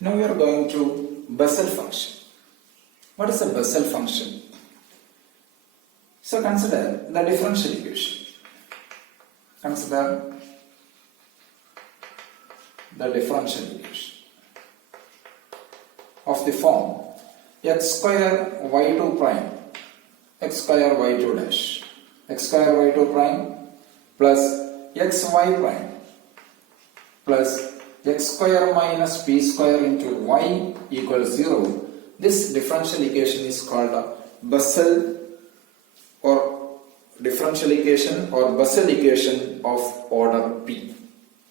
Now we are going to Bessel function. What is a Bessel function? So consider the differential equation. Consider the differential equation of the form x square y2 prime x square y2 dash x square y2 prime plus xy prime plus x square minus p square into y equals 0. This differential equation is called a Bessel or differential equation or Bessel equation of order p.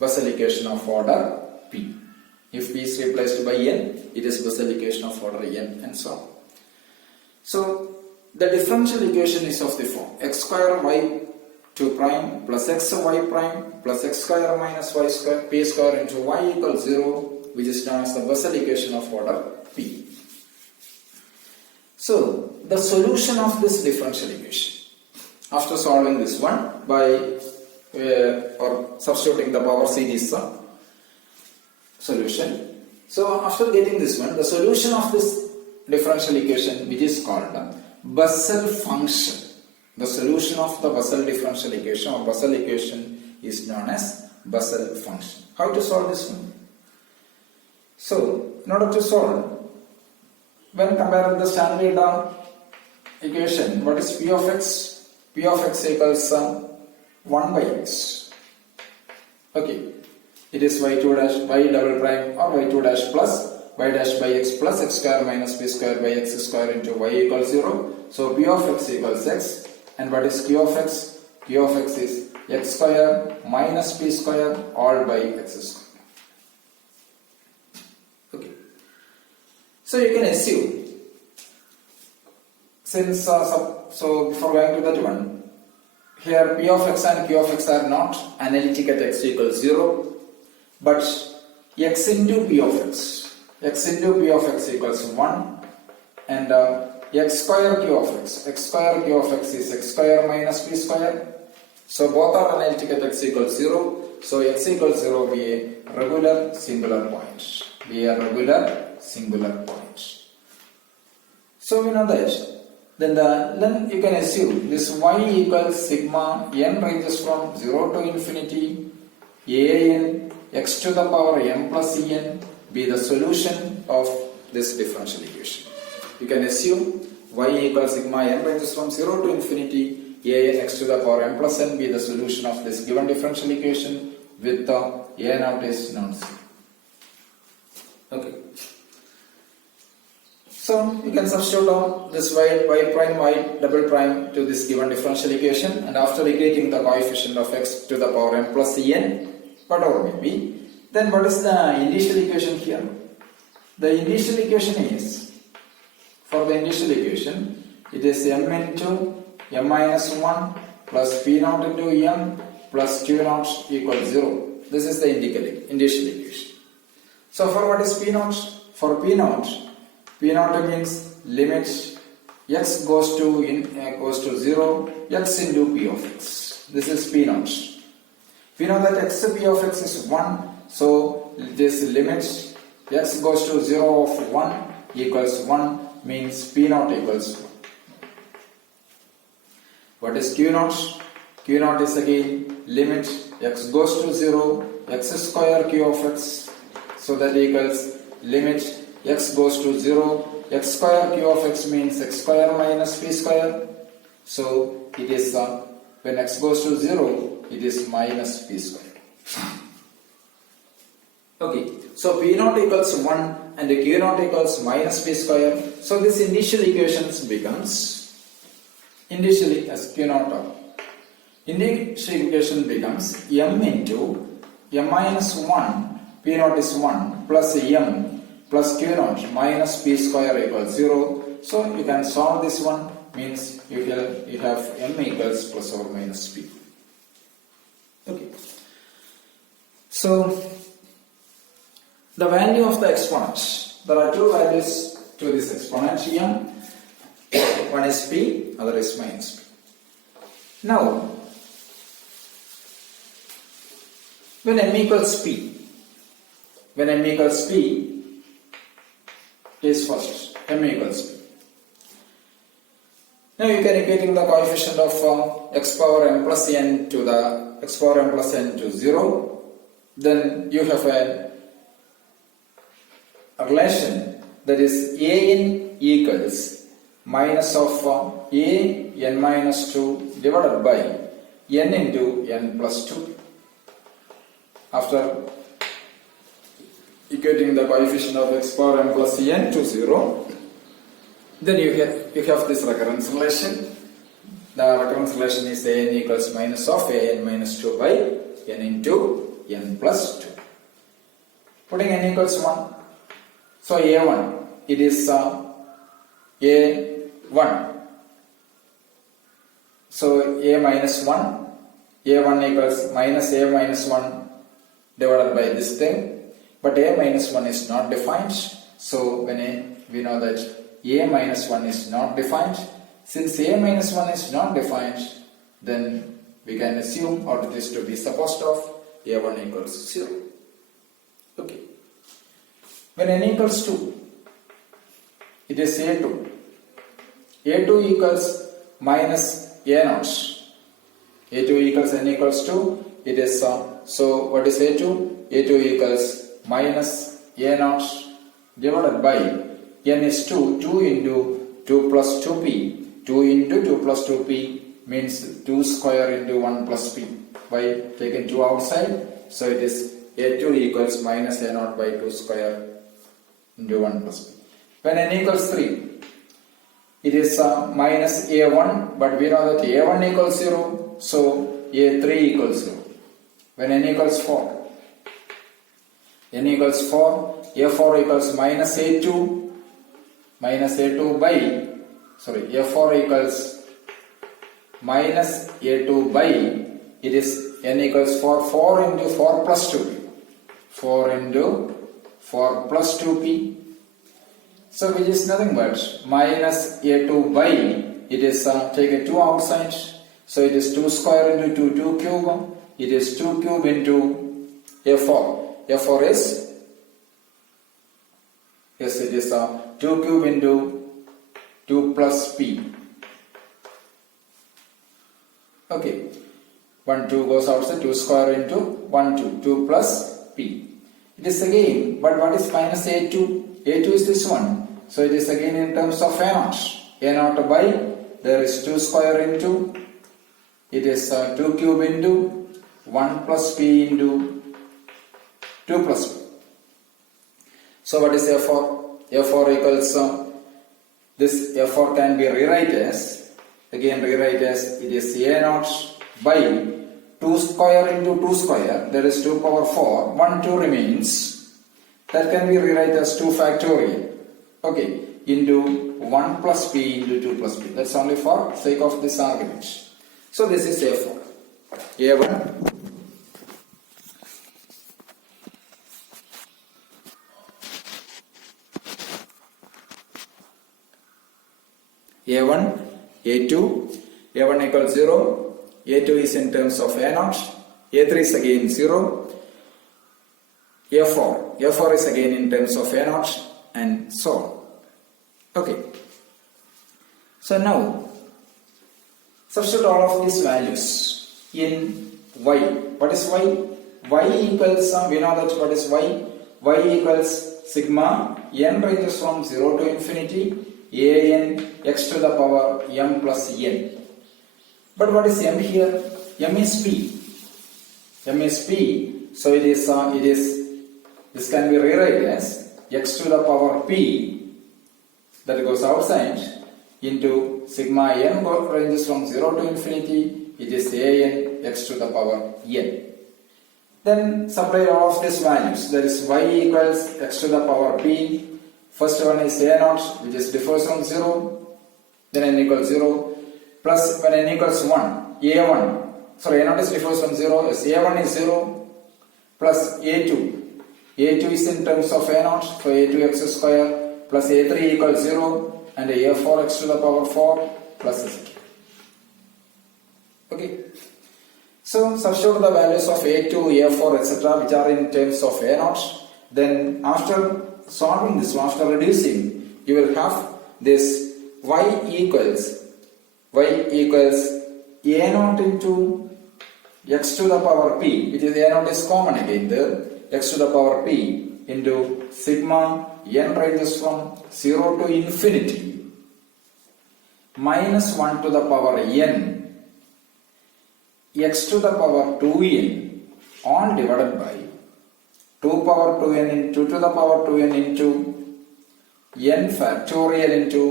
Bessel equation of order p. If p is replaced by n, it is Bessel equation of order n and so on. So the differential equation is of the form x square y2 prime plus xy prime plus x square minus y square p square into y equals 0, which is known as the Bessel equation of order p. So the solution of this differential equation, after solving this one by or substituting the power series solution. So after getting this one, the solution of this differential equation, which is called the Bessel function. The solution of the Bessel differential equation or Bessel equation is known as Bessel function. How to solve this one? So in order to solve, when compared with the standard equation, what is p of x? P of x equals 1 by x. Okay, it is y2 dash y double prime or y2 dash plus y dash by x plus x square minus p square by x square into y equals 0. So p of x equals x. And what is q of x? Q of x is x square minus p square all by x square. Okay. So you can assume, since so before going to that one, here p of x and q of x are not analytic at x equals 0, but x into p of x equals 1, and x square q of x is x square minus p square. So both are analytic at x equals 0. So x equals 0 be a regular singular point. So we know that. Then you can assume this y equals sigma n ranges from 0 to infinity an x to the power m plus en be the solution of this differential equation. You can assume y equals sigma n ranges from 0 to infinity an x to the power m plus n be the solution of this given differential equation with the a naught is not 0. Okay. So you can substitute on this y prime y double prime to this given differential equation, and after equating the coefficient of x to the power m plus en, whatever may be, then what is the initial equation here? The initial equation is, for the initial equation, it is m into m minus 1 plus p naught into m plus q naught equals 0. This is the initial equation. So for what is p naught? For p naught means limit x goes to 0, x into p of x. This is p naught. We know that x p of x is 1, so this limit x goes to 0 of 1 equals 1 means p naught equals 1. What is q naught? Q naught is again limit x goes to 0, x square q of x, so that equals limit x goes to 0, x square q of x means x square minus p square. So it is when x goes to 0, it is minus p square. Okay, so p naught equals 1 and q naught equals minus p square. So this initial equations becomes initially as q naught. Initial equation becomes m into m minus 1, p naught is 1 plus m plus q naught minus p square equals 0. So you can solve this one, means you have m equals plus or minus p. Okay. So the value of the exponent, there are two values to this exponent here. One is p, other is minus p. Now when m equals p, case first, m equals p. Now you can equating the coefficient of x power m plus n to the x power m plus n to 0. Then you have a relation that is an equals minus of a n minus 2 divided by n into n plus 2. After equating the coefficient of x power m plus n to 0, then you have this recurrence relation. The recurrence relation is a n equals minus of a n minus 2 by n into n plus 2. Putting n equals 1. So a1, it is a1. So a minus 1, a1 equals minus a minus 1 divided by this thing. But a minus 1 is not defined. So when we know that a minus 1 is not defined. Since a minus 1 is not defined, then we can assume or this to be supposed of a1 equals 0. Okay. When n equals 2, it is a2. a2 equals minus a0. a2 equals n equals 2. It is so what is a2? a2 equals minus a0 divided by n is 2. 2 into 2 plus 2p. 2 into 2 plus 2p means 2 square into 1 plus p. By taking 2 outside, so it is a2 equals minus a0 by 2 square into 1 plus p. When n equals 3, it is minus a1, but we know that a1 equals 0, so a3 equals 0. When n equals 4, n equals 4, a4 equals minus a2 by, a4 equals minus a2 by, it is n equals 4, 4 into 4 plus 2p. 4 into 4 plus 2p. So which is nothing but minus a2 by, it is take a 2 outside. So it is 2 square into 2 cube. It is 2 cube into a4. a4 is, yes, it is 2 cube into 2 plus p. Okay. 1 2 goes outside, 2 square into 1 2 plus p. It is again, but what is minus a2? a2 is this one. So it is again in terms of a0. a0 by, there is 2 square into, it is 2 cube into 1 plus p into 2 plus p. So what is a4? a4 equals, this a4 can be rewrite as, it is a0 by 2 square into 2 square, that is 2 power 4, 1 2 remains, that can be rewrite as 2 factorial, okay, into 1 plus p into 2 plus p. That's only for sake of this argument. So this is a4. a1, a1, a2, a1 equals 0, a2 is in terms of a0, a3 is again 0, a4 is again in terms of a0, and so on. Okay. So now, substitute all of these values in y. What is y? Y equals, we know that what is y? Y equals sigma n ranges from 0 to infinity an x to the power m plus n. But what is m here? M is p. M is p. So it is this can be rewritten as x to the power p, that goes outside, into sigma n ranges from 0 to infinity, it is an x to the power n. Then separate all of these values, that is y equals x to the power p. First one is a0, which is differs from 0, then n equals 0, plus when n equals 1, a1, sorry, a0 is differs from 0, yes, a1 is 0, plus a2 is in terms of a0, so a2x square, plus a3 equals 0, and a4x to the power 4, plus etc. Okay. So substitute the values of a2, a4, etc., which are in terms of a0. Then after solving this one, after reducing, you will have this y equals a naught into x to the power p, which is a naught is common again there, x to the power p into sigma n ranges from 0 to infinity minus 1 to the power n x to the power 2n all divided by 2 power 2n into 2 to the power 2n into n factorial into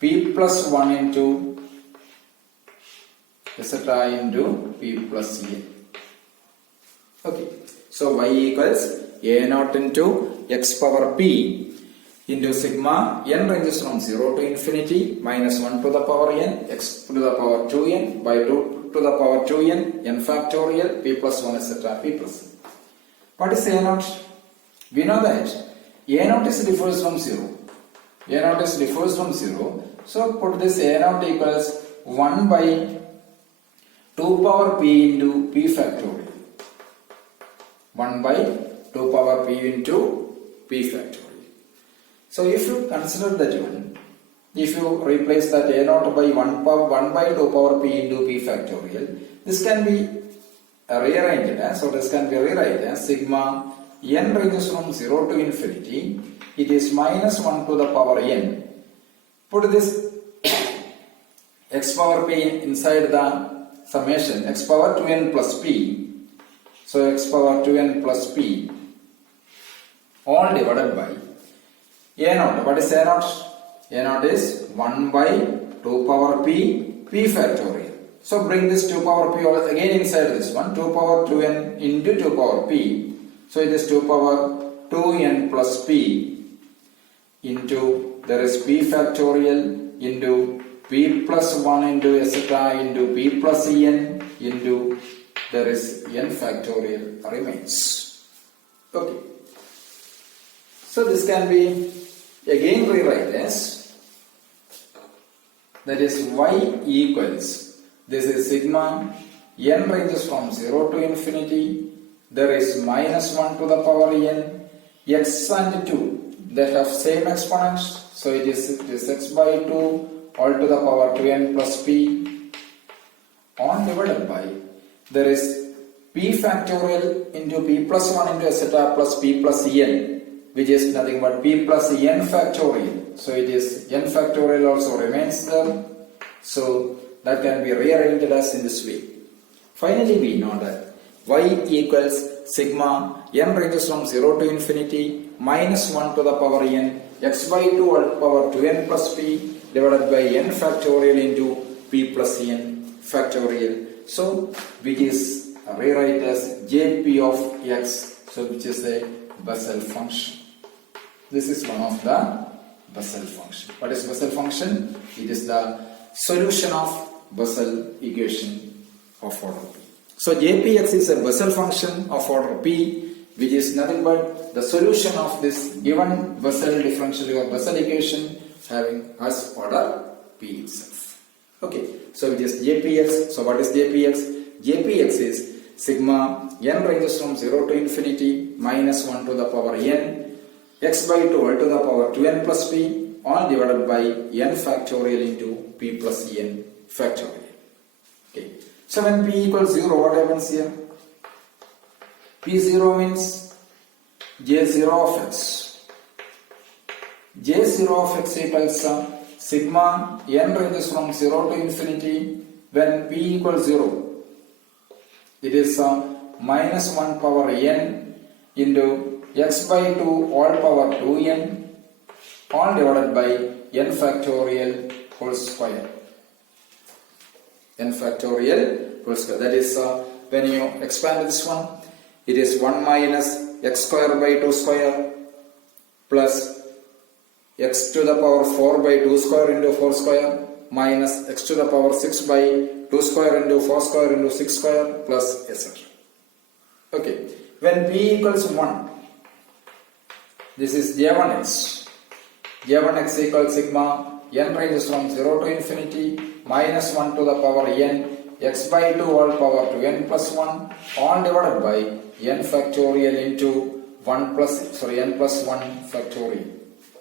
p plus 1 into etc. into p plus n. Okay, so y equals a naught into x power p into sigma n ranges from 0 to infinity minus 1 to the power n x to the power 2n by 2 to the power 2n n factorial p plus 1 etc. p plus n. What is a naught? We know that a naught is differs from 0. A naught is differs from 0. So put this a naught equals 1 by 2 power p into p factorial. 1 by 2 power p into p factorial. So if you consider that one, if you replace that a naught by 1 by 2 power p into p factorial, this can be rearranged as, so this can be rewrite as sigma n ranges from 0 to infinity, it is minus 1 to the power n. Put this x power p inside the summation, x power 2n plus p, so x power 2n plus p all divided by a naught. What is a naught? A naught is 1 by 2 power p p factorial. So bring this 2 power p again inside this one, 2 power 2n into 2 power p. So it is 2 power 2n plus p into, there is p factorial into p plus 1 into etc. into p plus n into, there is n factorial remains. Okay. So this can be again rewrite as, that is y equals, this is sigma n ranges from 0 to infinity, there is minus 1 to the power n, x and 2, they have same exponents, so it is x by 2 all to the power 2n plus p all divided by, there is p factorial into p plus 1 into etc. plus p plus n, which is nothing but p plus n factorial. So it is n factorial also remains there. So that can be rearranged as in this way. Finally, we know that y equals sigma n ranges from 0 to infinity minus 1 to the power n x by 2 all to the power 2n plus p divided by n factorial into p plus n factorial. So which is rewrite as jp of x, so which is a Bessel function. This is one of the Bessel function. What is Bessel function? It is the solution of Bessel equation of order p. So jpx is a Bessel function of order p, which is nothing but the solution of this given Bessel differential or Bessel equation having as order p itself. Okay, so it is jpx. So what is jpx? Jpx is sigma n ranges from 0 to infinity minus 1 to the power n x by 2 all to the power 2n plus p all divided by n factorial into p plus n factorial. Okay, so when p equals 0, what happens here? p0 means j0 of x. j0 of x equals sigma n ranges from 0 to infinity when p equals 0. It is minus 1 power n into x by 2 all power 2n all divided by n factorial whole square. N factorial whole square. That is when you expand this one, it is 1 minus x square by 2 square plus x to the power 4 by 2 square into 4 square minus x to the power 6 by 2 square into 4 square into 6 square plus etc. Okay, when p equals 1, this is j1x. j1x equals sigma n ranges from 0 to infinity minus 1 to the power n x by 2 all power 2n plus 1 all divided by n factorial into n plus 1 factorial.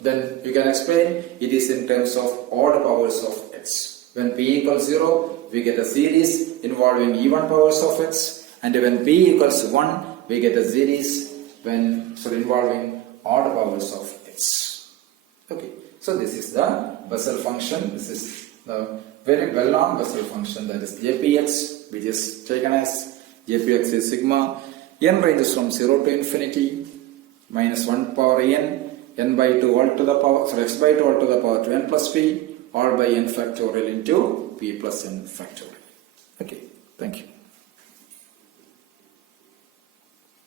Then you can explain it is in terms of odd powers of x. When p equals 0, we get a series involving even powers of x, and when p equals 1, we get a series involving odd powers of x. Okay, so this is the Bessel function. This is the very well-known Bessel function, that is jpx, which is taken as jpx is sigma. N ranges from 0 to infinity minus 1 power n by 2 all to the power, x by 2 all to the power 2n plus p, all by n factorial into p plus n factorial. Okay, thank you.